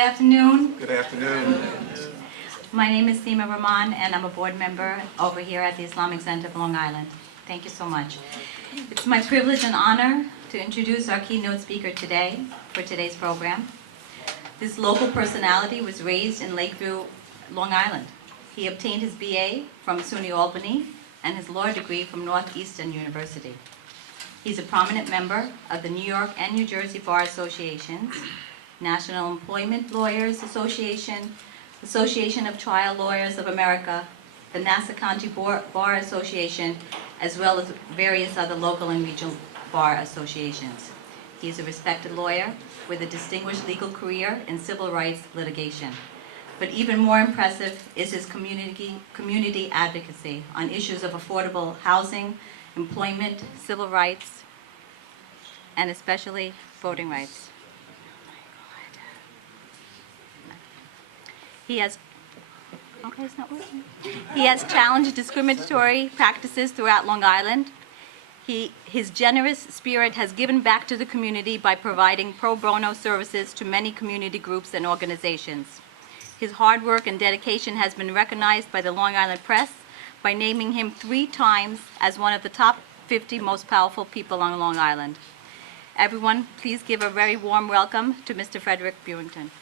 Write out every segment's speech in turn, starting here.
afternoon. Good afternoon. My name is Seema Rahman, and I'm a board member over here at the Islamic Center of Long Island. Thank you so much. It's my privilege and honor to introduce our keynote speaker today for today's program. This local personality was raised in Lakeview, Long Island. He obtained his BA from SUNY Albany and his law degree from Northeastern University. He's a prominent member of the New York and New Jersey Bar Associations, National Employment Lawyers Association, Association of Trial Lawyers of America, the Nassau County Bar Association, as well as various other local and regional bar associations. He is a respected lawyer with a distinguished legal career in civil rights litigation. But even more impressive is his community advocacy on issues of affordable housing, employment, civil rights, and especially voting rights. He has challenged discriminatory practices throughout Long Island. His generous spirit has given back to the community by providing pro bono services to many community groups and organizations. His hard work and dedication has been recognized by the Long Island press by naming him 3 times as one of the top 50 most powerful people on Long Island. Everyone, please give a very warm welcome to Mr. Fredrick Brewington.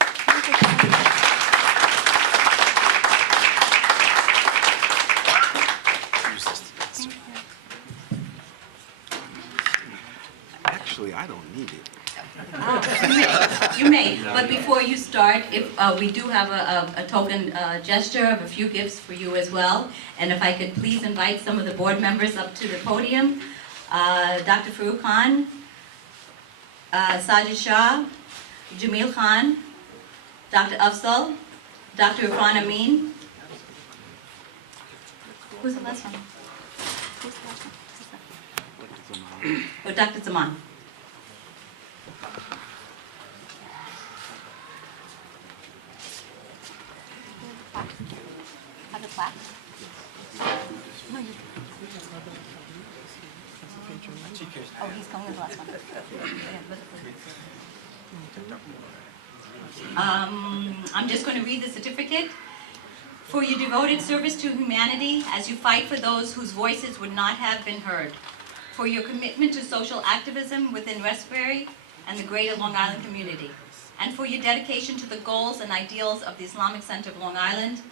Actually, I don't need it. You may. But before you start, we do have a token gesture of a few gifts for you as well. And if I could please invite some of the board members up to the podium. Dr. Farouk Khan, Sajid Shah, Jamil Khan, Dr. Afzal, Dr. Irfan Amin. Who's the last one? Who's the last one? Oh, Dr. Zaman. Have the plaque? No, you. Oh, he's coming as the last one. I'm just going to read the certificate. For your devoted service to humanity as you fight for those whose voices would not have been heard. For your commitment to social activism within Westbury and the greater Long Island community. And for your dedication to the goals and ideals of the Islamic Center of Long Island.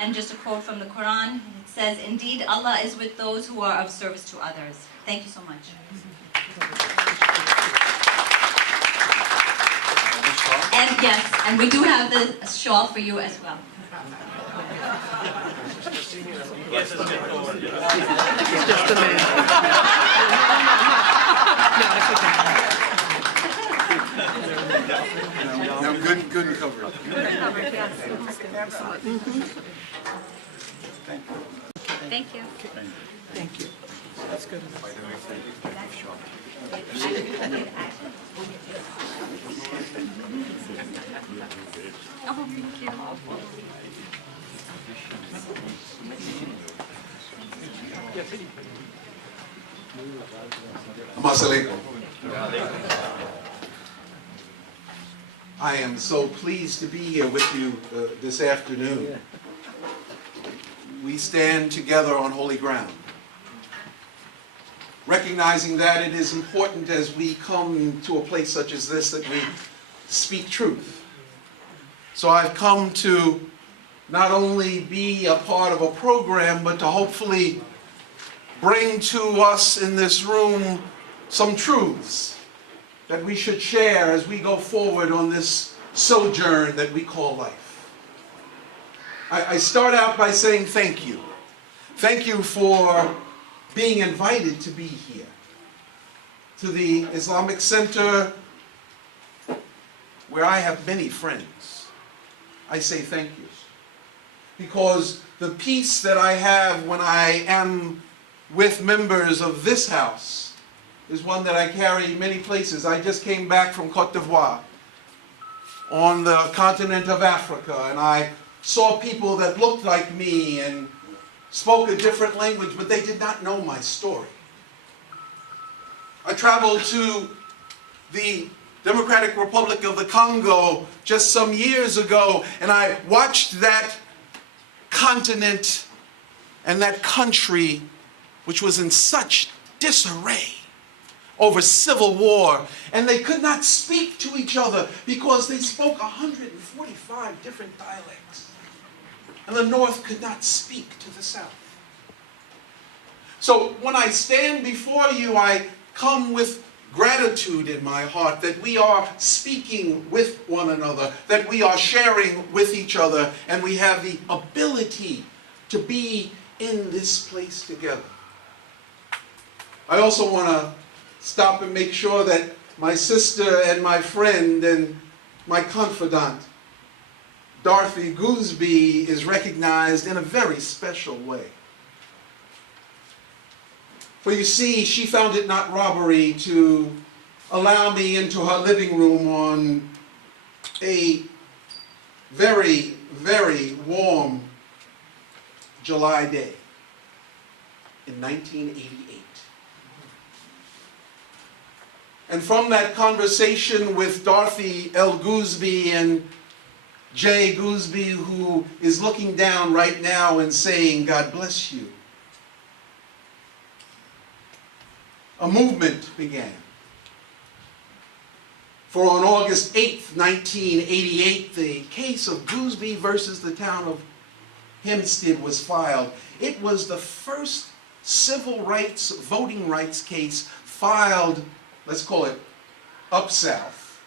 And just a quote from the Quran, it says, "Indeed, Allah is with those who are of service to others." Thank you so much. And yes, and we do have the shawl for you as well. Yes, it's just over. It's just a man. Now, good and covered. Thank you. Thank you. That's good. Oh, thank you. Assalamu alaikum. I am so pleased to be here with you this afternoon. We stand together on holy ground, recognizing that it is important as we come to a place such as this that we speak truth. So I've come to not only be a part of a program, but to hopefully bring to us in this room some truths that we should share as we go forward on this sojourn that we call life. I start out by saying thank you. Thank you for being invited to be here. To the Islamic Center, where I have many friends, I say thank you. Because the peace that I have when I am with members of this house is one that I carry many places. I just came back from Côte d'Ivoire on the continent of Africa, and I saw people that looked like me and spoke a different language, but they did not know my story. I traveled to the Democratic Republic of the Congo just some years ago, and I watched that continent and that country, which was in such disarray over civil war, and they could not speak to each other because they spoke 145 different dialects, and the North could not speak to the South. So when I stand before you, I come with gratitude in my heart that we are speaking with one another, that we are sharing with each other, and we have the ability to be in this place together. I also want to stop and make sure that my sister and my friend and my confidant, Dorothy Gooseby, is recognized in a very special way. For you see, she found it not robbery to allow me into her living room on a very, very warm July day in 1988. And from that conversation with Dorothy L. Gooseby and Jay Gooseby, who is looking down right now and saying, God bless you, a movement began. For on August 8th, 1988, the case of Gooseby versus the town of Hempstead was filed. It was the first civil rights, voting rights case filed, let's call it, up south.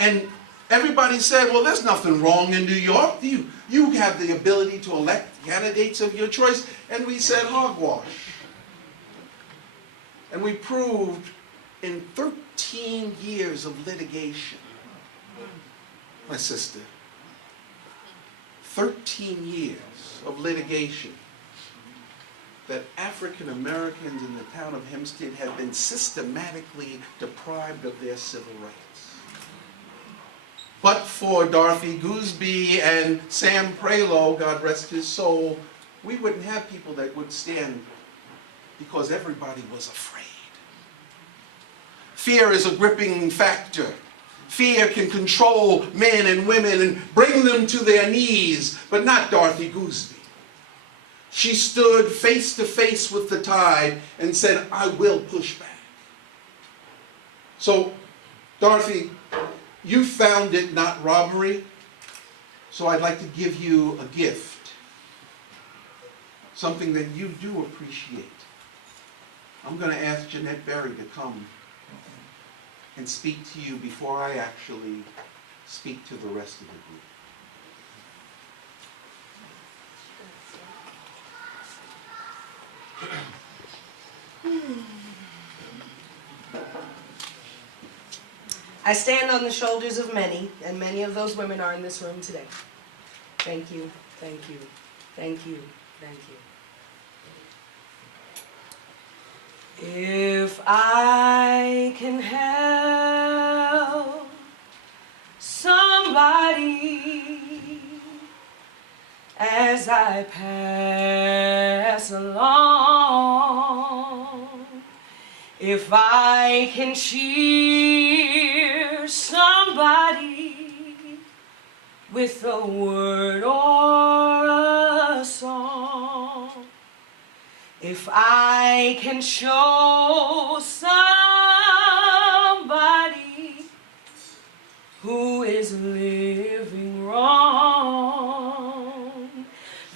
And everybody said, well, there's nothing wrong in New York. You have the ability to elect candidates of your choice. And we said, hogwash. And we proved in 13 years of litigation, my sister, 13 years of litigation, that African Americans in the town of Hempstead have been systematically deprived of their civil rights. But for Dorothy Gooseby and Sam Prelo, God rest his soul, we wouldn't have people that would stand because everybody was afraid. Fear is a gripping factor. Fear can control men and women and bring them to their knees, but not Dorothy Gooseby. She stood face to face with the tide and said, I will push back. So, Dorothy, you found it not robbery, so I'd like to give you a gift, something that you do appreciate. I'm going to ask Jeanette Berry to come and speak to you before I actually speak to the rest of the group. I stand on the shoulders of many, and many of those women are in this room today. Thank you, thank you, thank you, thank you. If I can help somebody as I pass along, if I can cheer somebody with a word or a song, if I can show somebody who is living wrong,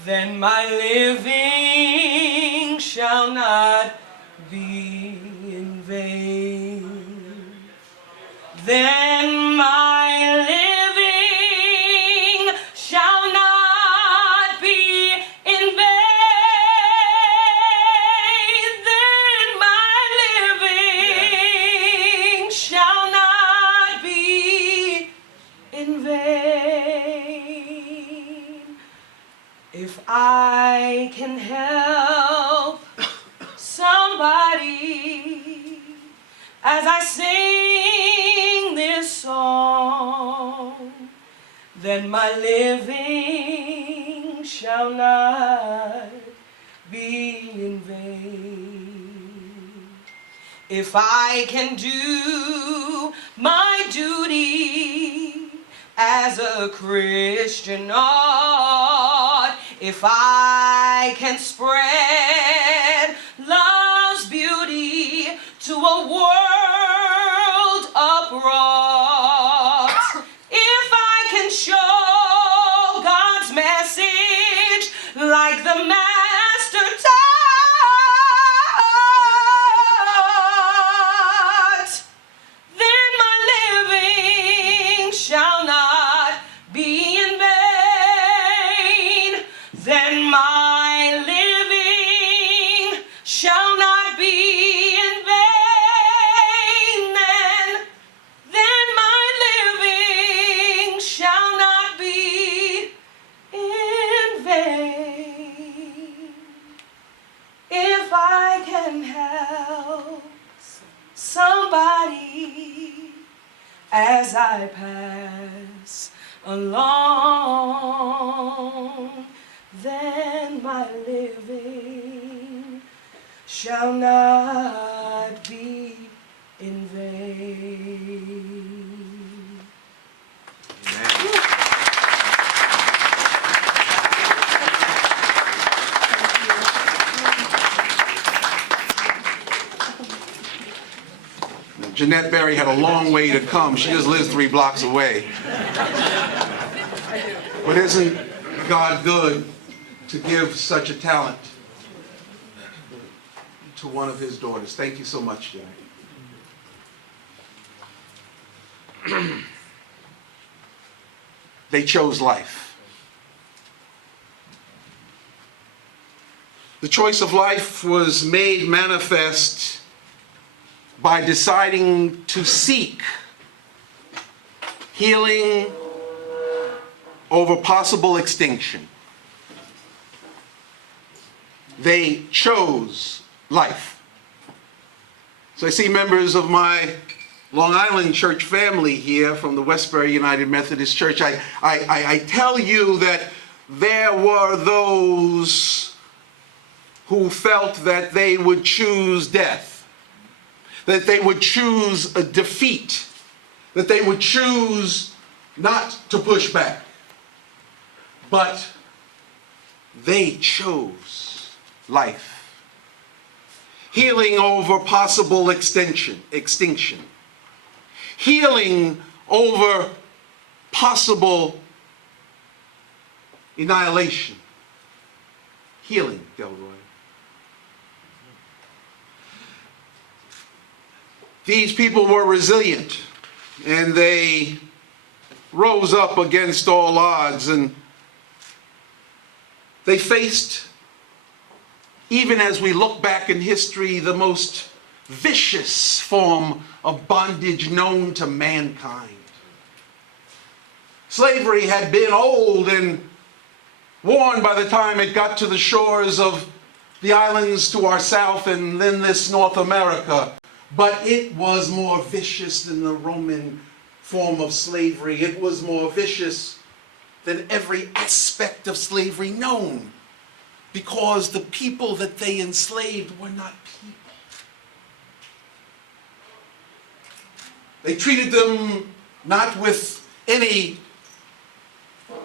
then my living shall not be in vain. Then my living shall not be in vain. Then my living shall not be in vain. If I can help somebody as I sing this song, then my living shall not be in vain. If I can do my duty as a Christian, ought, if I can spread love's beauty to a world uproar, if I can show God's message like the Master taught, then my living shall not be in vain. Then my living shall not be in vain. Then my living shall not be in vain. If I can help somebody as I pass along, then my living shall not be in vain. Jeanette Berry had a long way to come. She just lives 3 blocks away. But isn't God good to give such a talent to one of his daughters? Thank you so much, Jeanette. They chose life. The choice of life was made manifest by deciding to seek healing over possible extinction. They chose life. So I see members of my Long Island church family here from the Westbury United Methodist Church. I tell you that there were those who felt that they would choose death, that they would choose a defeat, that they would choose not to push back. But they chose life. Healing over possible extinction. Healing over possible annihilation. Healing, Delroy. These people were resilient, and they rose up against all odds, and they faced, even as we look back in history, the most vicious form of bondage known to mankind. Slavery had been old and worn by the time it got to the shores of the islands to our south and then this North America. But it was more vicious than the Roman form of slavery. It was more vicious than every aspect of slavery known, because the people that they enslaved were not people. They treated them not with any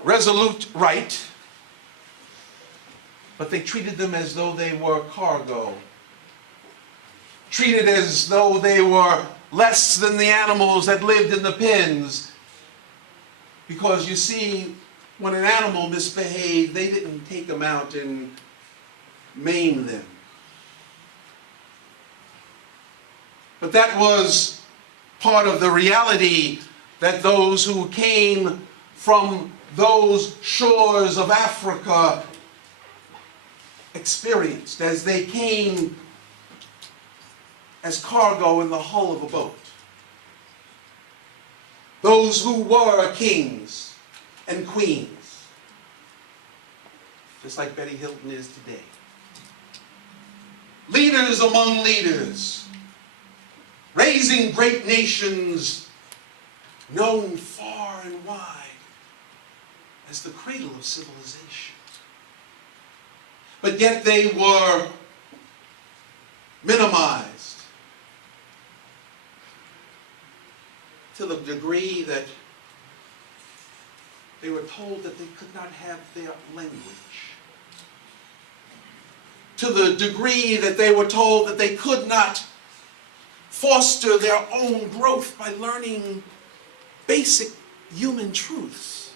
resolute right, but they treated them as though they were cargo. Treated as though they were less than the animals that lived in the pens. Because you see, when an animal misbehaved, they didn't take them out and maim them. But that was part of the reality that those who came from those shores of Africa experienced as they came as cargo in the hull of a boat. Those who were kings and queens, just like Betty Hilton is today. Leaders among leaders, raising great nations, known far and wide as the cradle of civilization. But yet they were minimized, to the degree that they were told that they could not have their language. To the degree that they were told that they could not foster their own growth by learning basic human truths.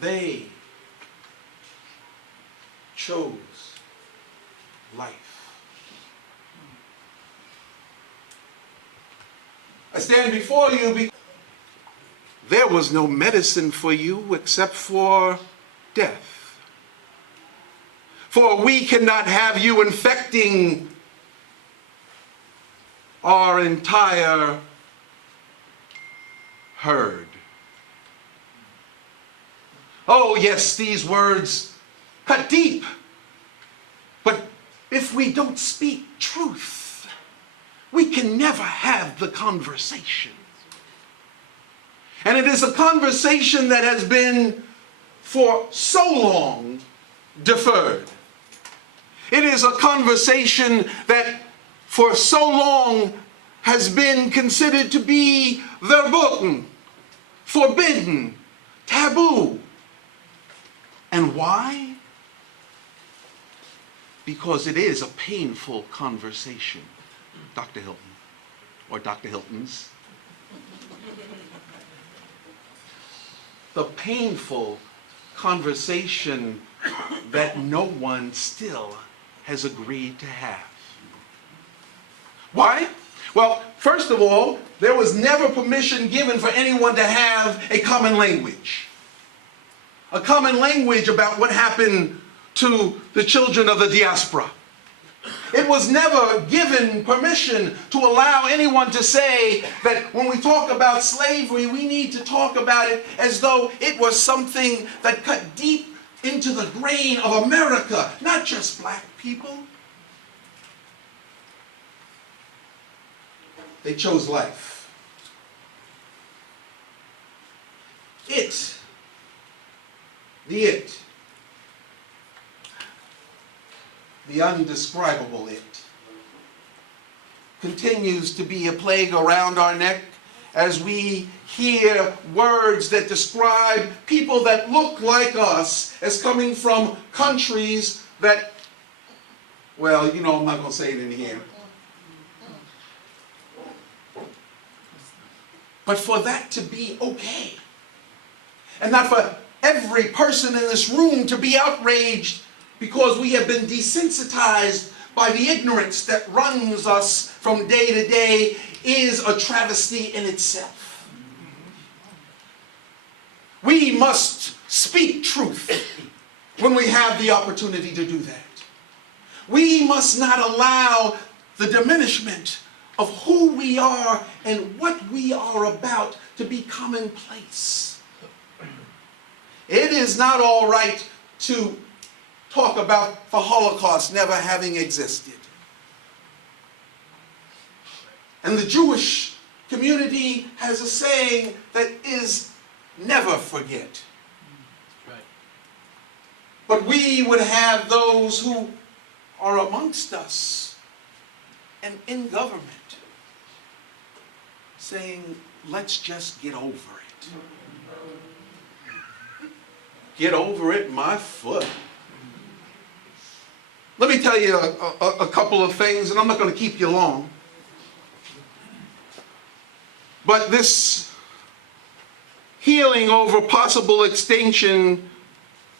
They chose life. I stand before you because there was no medicine for you except for death. For we cannot have you infecting our entire herd. Oh, yes, these words cut deep. But if we don't speak truth, we can never have the conversation. And it is a conversation that has been for so long deferred. It is a conversation that for so long has been considered to be verboten, forbidden, taboo. And why? Because it is a painful conversation, Dr. Hilton, or Dr. Hilton's. The painful conversation that no one still has agreed to have. Why? Well, first of all, there was never permission given for anyone to have a common language. A common language about what happened to the children of the diaspora. It was never given permission to allow anyone to say that when we talk about slavery, we need to talk about it as though it was something that cut deep into the grain of America, not just black people. They chose life. The undescribable it, continues to be a plague around our neck as we hear words that describe people that look like us as coming from countries that, well, you know, I'm not going to say it in here. But for that to be okay, and not for every person in this room to be outraged because we have been desensitized by the ignorance that runs us from day to day, is a travesty in itself. We must speak truth when we have the opportunity to do that. We must not allow the diminishment of who we are and what we are about to be commonplace. It is not all right to talk about the Holocaust never having existed. And the Jewish community has a saying that is never forget. Right. But we would have those who are amongst us and in government saying, let's just get over it. Get over it, my foot. Let me tell you a couple of things, and I'm not going to keep you long. But this healing over possible extinction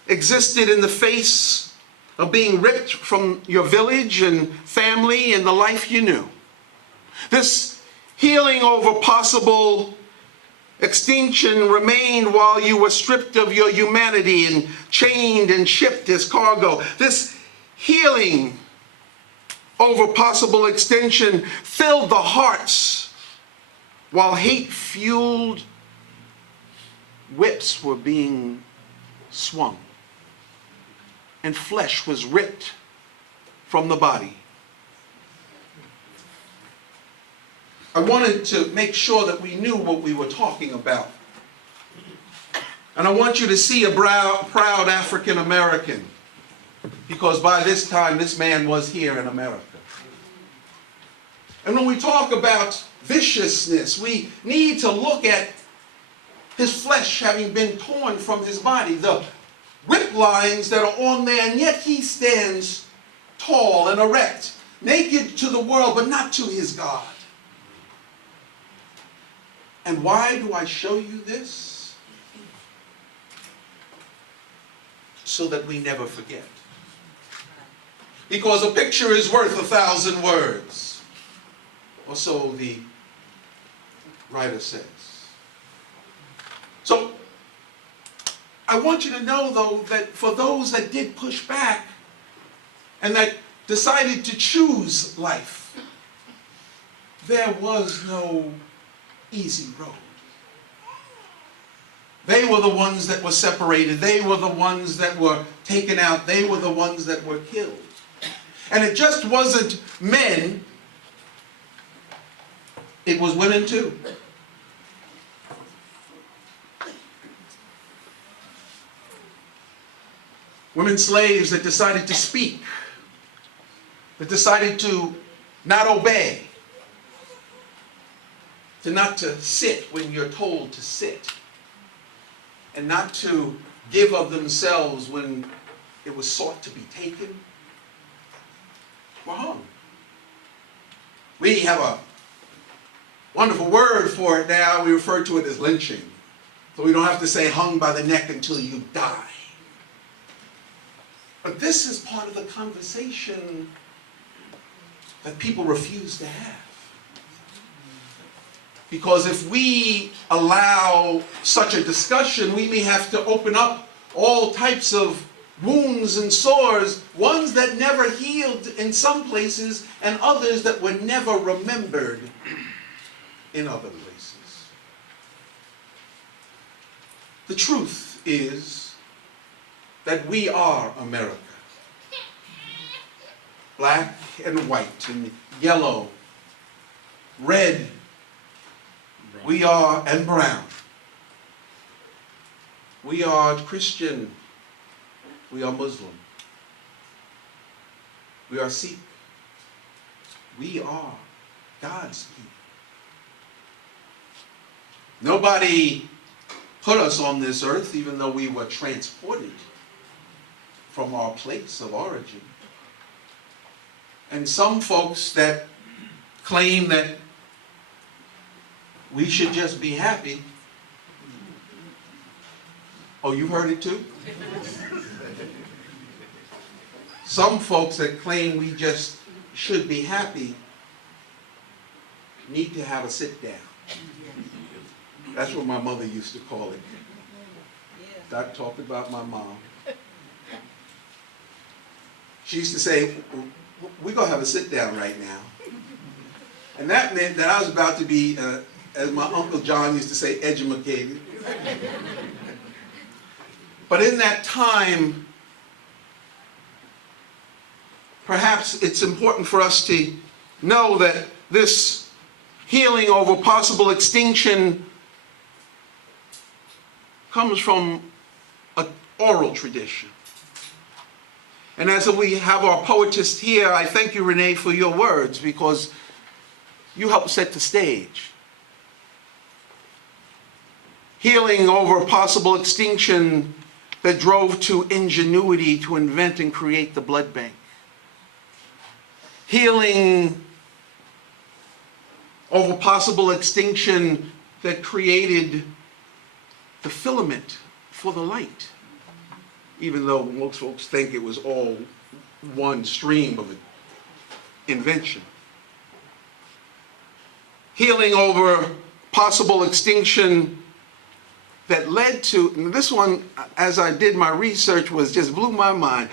existed in the face of being ripped from your village and family and the life you knew. This healing over possible extinction remained while you were stripped of your humanity and chained and shipped as cargo. This healing over possible extinction filled the hearts while hate-fueled whips were being swung and flesh was ripped from the body. I wanted to make sure that we knew what we were talking about. And I want you to see a proud African American, because by this time this man was here in America. And when we talk about viciousness, we need to look at his flesh having been torn from his body, the whip lines that are on there, and yet he stands tall and erect, naked to the world, but not to his God. And why do I show you this? So that we never forget. Because a picture is worth 1,000 words. Or so the writer says. So, I want you to know, though, that for those that did push back and that decided to choose life, there was no easy road. They were the ones that were separated. They were the ones that were taken out. They were the ones that were killed. And it just wasn't men. It was women too. Women slaves that decided to speak, that decided to not obey, to not to sit when you're told to sit, and not to give of themselves when it was sought to be taken, were hung. We have a wonderful word for it now. We refer to it as lynching. So we don't have to say hung by the neck until you die. But this is part of the conversation that people refuse to have. Because if we allow such a discussion, we may have to open up all types of wounds and sores, ones that never healed in some places, and others that were never remembered in other places. The truth is that we are America. Black and white and yellow, red, we are, and brown. We are Christian. We are Muslim. We are Sikh. We are God's people. Nobody put us on this earth, even though we were transported from our place of origin. And some folks that claim that we should just be happy. Oh, you heard it too? Some folks that claim we just should be happy need to have a sit down. That's what my mother used to call it. Doc talked about my mom. She used to say, we're going to have a sit down right now. And that meant that I was about to be, as my Uncle John used to say, educated. But in that time, perhaps it's important for us to know that this healing over possible extinction comes from an oral tradition. And as we have our poetess here, I thank you, Renee, for your words, because you helped set the stage. Healing over possible extinction that drove to ingenuity to invent and create the blood bank. Healing over possible extinction that created the filament for the light, even though most folks think it was all one stream of invention. Healing over possible extinction that led to, and this one, as I did my research, was just blew my mind.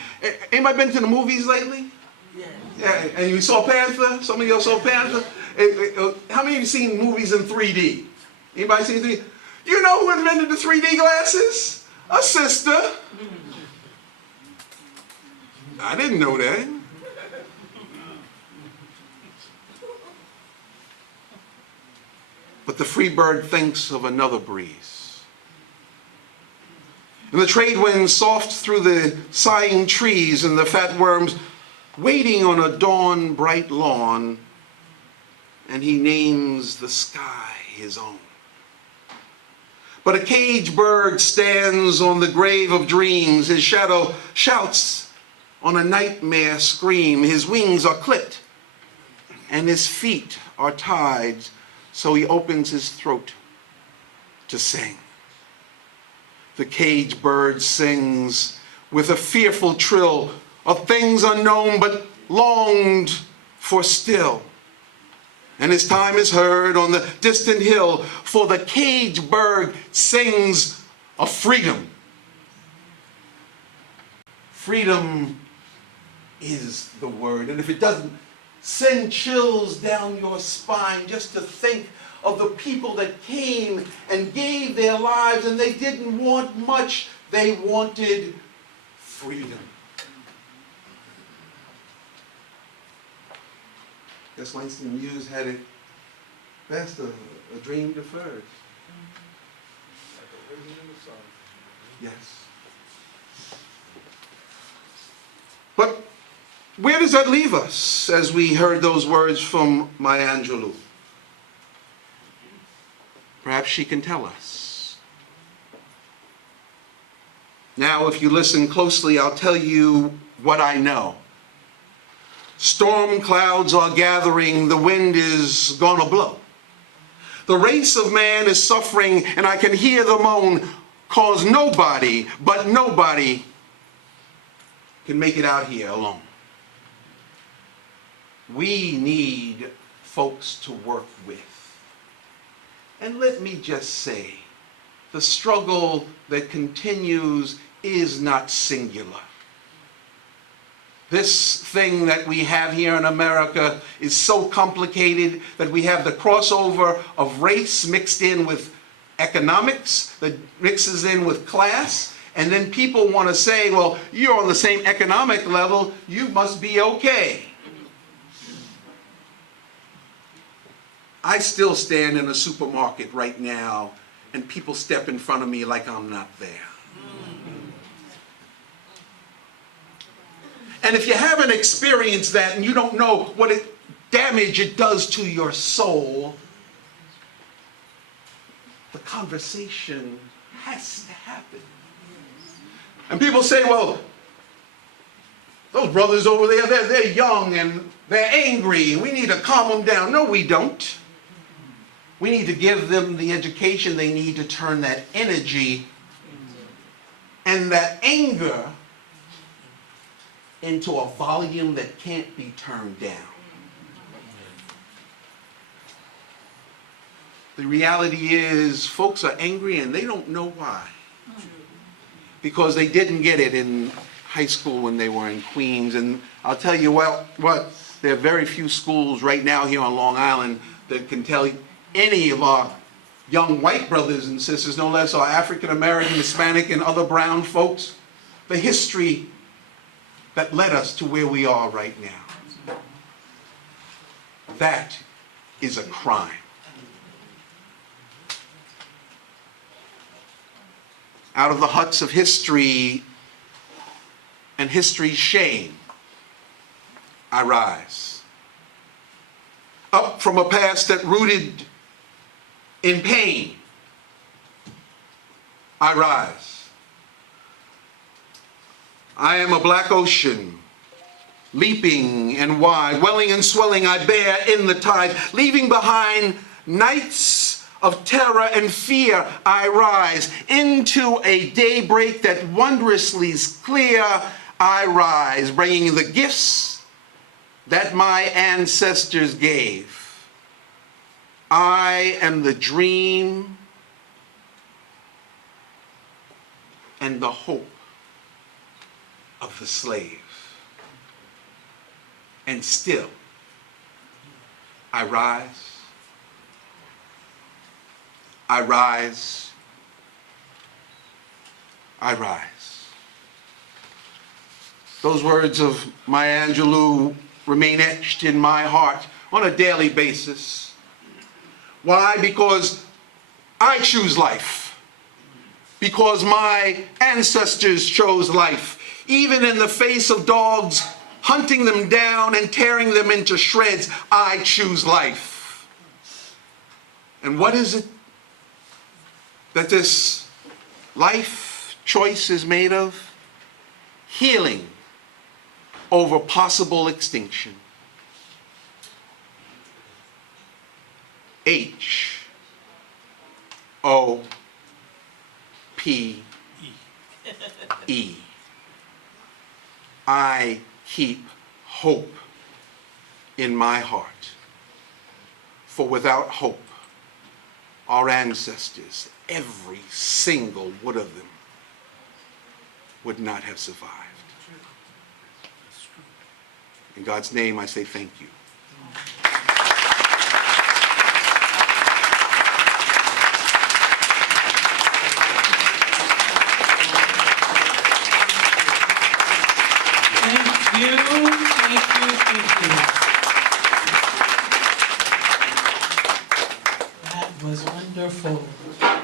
Anybody been to the movies lately? Yeah. And you saw Panther? Some of y'all saw Panther? How many of you seen movies in 3D? Anybody seen 3D? You know who invented the 3D glasses? A sister. I didn't know that. But the free bird thinks of another breeze. And the trade winds soft through the sighing trees, and the fat worms waiting on a dawn bright lawn and he names the sky his own. But a caged bird stands on the grave of dreams. His shadow shouts on a nightmare scream. His wings are clipped and his feet are tied, so he opens his throat to sing. The caged bird sings with a fearful trill of things unknown but longed for still. And his time is heard on the distant hill, for the caged bird sings of freedom. Freedom is the word. And if it doesn't send chills down your spine just to think of the people that came and gave their lives, and they didn't want much, they wanted freedom. Yes, Langston Hughes had it best, a dream deferred. Yes. But where does that leave us as we heard those words from Maya Angelou? Perhaps she can tell us. Now, if you listen closely, I'll tell you what I know. Storm clouds are gathering, the wind is gonna blow. The race of man is suffering, and I can hear the moan, cause nobody, but nobody can make it out here alone. We need folks to work with. And let me just say, the struggle that continues is not singular. This thing that we have here in America is so complicated that we have the crossover of race mixed in with economics, that mixes in with class, and then people want to say, well, you're on the same economic level, you must be okay. I still stand in a supermarket right now, and people step in front of me like I'm not there. And if you haven't experienced that and you don't know what damage it does to your soul, the conversation has to happen. And people say, well, those brothers over there, they're young and they're angry. We need to calm them down. No, we don't. We need to give them the education they need to turn that energy and that anger into a volume that can't be turned down. The reality is, folks are angry and they don't know why. Because they didn't get it in high school when they were in Queens. And I'll tell you what, there are very few schools right now here on Long Island that can tell any of our young white brothers and sisters, no less our African American, Hispanic, and other brown folks, the history that led us to where we are right now. That is a crime. Out of the huts of history and history's shame, I rise. Up from a past that rooted in pain, I rise. I am a black ocean, leaping and wide, welling and swelling I bear in the tide, leaving behind nights of terror and fear. I rise into a daybreak that wondrously is clear. I rise, bringing the gifts that my ancestors gave. I am the dream and the hope of the slave. And still, I rise. I rise. I rise. Those words of Maya Angelou remain etched in my heart on a daily basis. Why? Because I choose life. Because my ancestors chose life. Even in the face of dogs hunting them down and tearing them into shreds, I choose life. And what is it that this life choice is made of? Healing over possible extinction. HOPE. I keep hope in my heart. For without hope, our ancestors, every single one of them, would not have survived. In God's name, I say thank you. Thank you. That was wonderful.